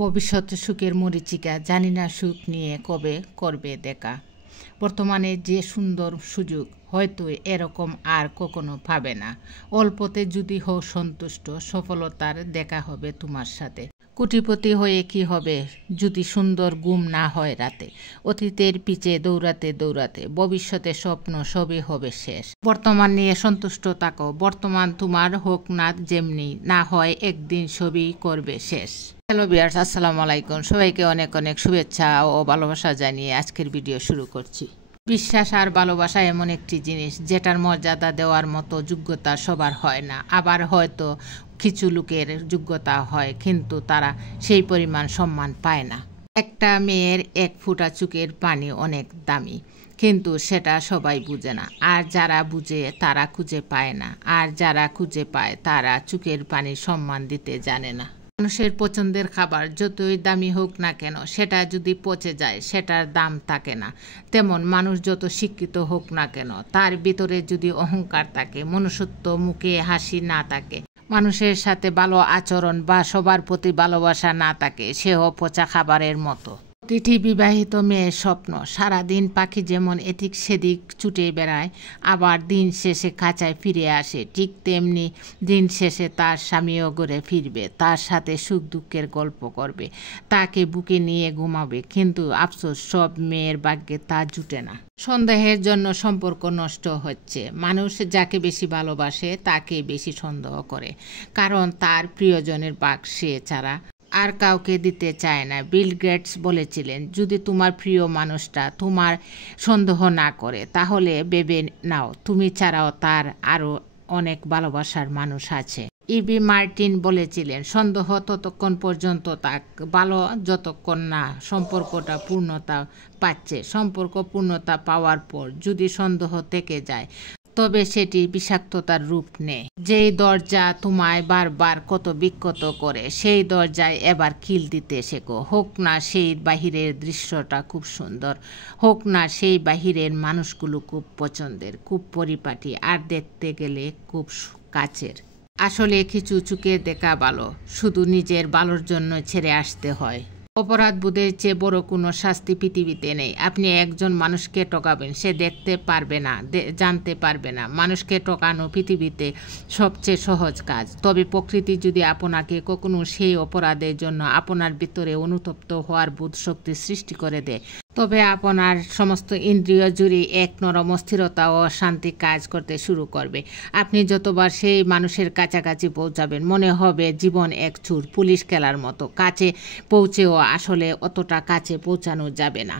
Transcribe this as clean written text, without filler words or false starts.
ভবিষ্যতে সুখের মরীচিকা, জানি না সুখ নিয়ে কবে করবে দেখা। বর্তমানে যে সুন্দর সুযোগ, হয়তো এরকম আর কখনো পাবে না। অল্পতে যদি হও সন্তুষ্ট, সফলতার দেখা হবে তোমার সাথে। কোটিপতি হয়ে কি হবে যদি সুন্দর ঘুম না হয় রাতে। অতীতের পিছে দৌড়াতে দৌড়াতে ভবিষ্যতে স্বপ্ন সবই হবে শেষ। বর্তমান নিয়ে সন্তুষ্ট থাকো, বর্তমান তোমার হোক না যেমনি না হয় একদিন সবই করবে শেষ। হ্যালো ভিউয়ার্স, আসসালামু আলাইকুম। সবাইকে অনেক অনেক শুভেচ্ছা ও ভালোবাসা জানিয়ে আজকের ভিডিও শুরু করছি। বিশ্বাস আর ভালোবাসা এমন একটি জিনিস যেটার মর্যাদা দেওয়ার মতো যোগ্যতা সবার হয় না। আবার হয়তো কিছু লোকের যোগ্যতা হয়, কিন্তু তারা সেই পরিমাণ সম্মান পায় না। একটা মেয়ের এক ফোঁটা চোখের পানি অনেক দামি, কিন্তু সেটা সবাই বুঝে না। আর যারা বুঝে তারা খুঁজে পায় না, আর যারা খুঁজে পায় তারা চোখের পানির সম্মান দিতে জানে না। মানুষের পছন্দের খাবার যতই দামি হোক না কেন, সেটা যদি পচে যায় সেটার দাম থাকে না। তেমন মানুষ যত শিক্ষিত হোক না কেন, তার ভিতরে যদি অহংকার থাকে, মনুষ্যত্ব, মুখে হাসি না থাকে, মানুষের সাথে ভালো আচরণ বা সবার প্রতি ভালোবাসা না থাকে, সেও পচা খাবারের মতো। প্রতিটি বিবাহিত মেয়ের স্বপ্ন, সারাদিন পাখি যেমন এদিক সেদিক ছুটে বেড়ায়, আবার দিন শেষে খাঁচায় ফিরে আসে, ঠিক তেমনি দিন শেষে তার স্বামীও ঘরে ফিরবে, তার সাথে সুখ দুঃখের গল্প করবে, তাকে বুকে নিয়ে ঘুমাবে। কিন্তু আফসোস, সব মেয়ের ভাগ্যে তা জুটে না। সন্দেহের জন্য সম্পর্ক নষ্ট হচ্ছে। মানুষ যাকে বেশি ভালোবাসে তাকে বেশি সন্দেহ করে, কারণ তার প্রিয়জনের ভাগ সে ছাড়া আর কাউকে দিতে চায় না। বিল গেটস বলেছিলেন, যদি তোমার প্রিয় মানুষটা তোমার সন্দেহ না করে, তাহলে ভেবে নাও তুমি ছাড়াও তার আরও অনেক ভালোবাসার মানুষ আছে। ইবি মার্টিন বলেছিলেন, সন্দেহ ততক্ষণ পর্যন্ত থাক ভালো যতক্ষণ না সম্পর্কটা পূর্ণতা পাচ্ছে। সম্পর্ক পূর্ণতা পাওয়ার পর যদি সন্দেহ থেকে যায়, তবে সেটি বিষাক্ততার রূপ নেয়। যেই দরজা তোমায় বারবার কত বিক্ষত করে, সেই দরজায় এবার কিল দিতে শেখো। হোক না সেই বাহিরের দৃশ্যটা খুব সুন্দর, হোক না সেই বাহিরের মানুষগুলো খুব পছন্দের, খুব পরিপাটি, আর দেখতে গেলে খুব কাছের। আসলে কিছু চোখে দেখা ভালো শুধু নিজের ভালোর জন্য ছেড়ে আসতে হয়। অপরাধ বোধের চেয়ে বড় কোনো শাস্তি পৃথিবীতে নেই। আপনি একজন মানুষকে ঠকাবেন, সে দেখতে পারবে না, জানতে পারবে না। মানুষকে ঠকানো পৃথিবীতে সবচেয়ে সহজ কাজ। তবে প্রকৃতি যদি আপনাকে কখনো সেই অপরাধের জন্য আপনার ভিতরে অনুতপ্ত হওয়ার বোধ শক্তি সৃষ্টি করে দেয়, তবে আপনার সমস্ত ইন্দ্রিয় জুড়ে এক নরম অস্থিরতা ও শান্তি কাজ করতে শুরু করবে। আপনি যতবার সেই মানুষের কাছাকাছি পৌঁছাবেন, মনে হবে জীবন এক চুর পুলিশ খেলার মতো। কাছে পৌঁছেও আসলে অতটা কাছে পৌঁছানো যাবে না।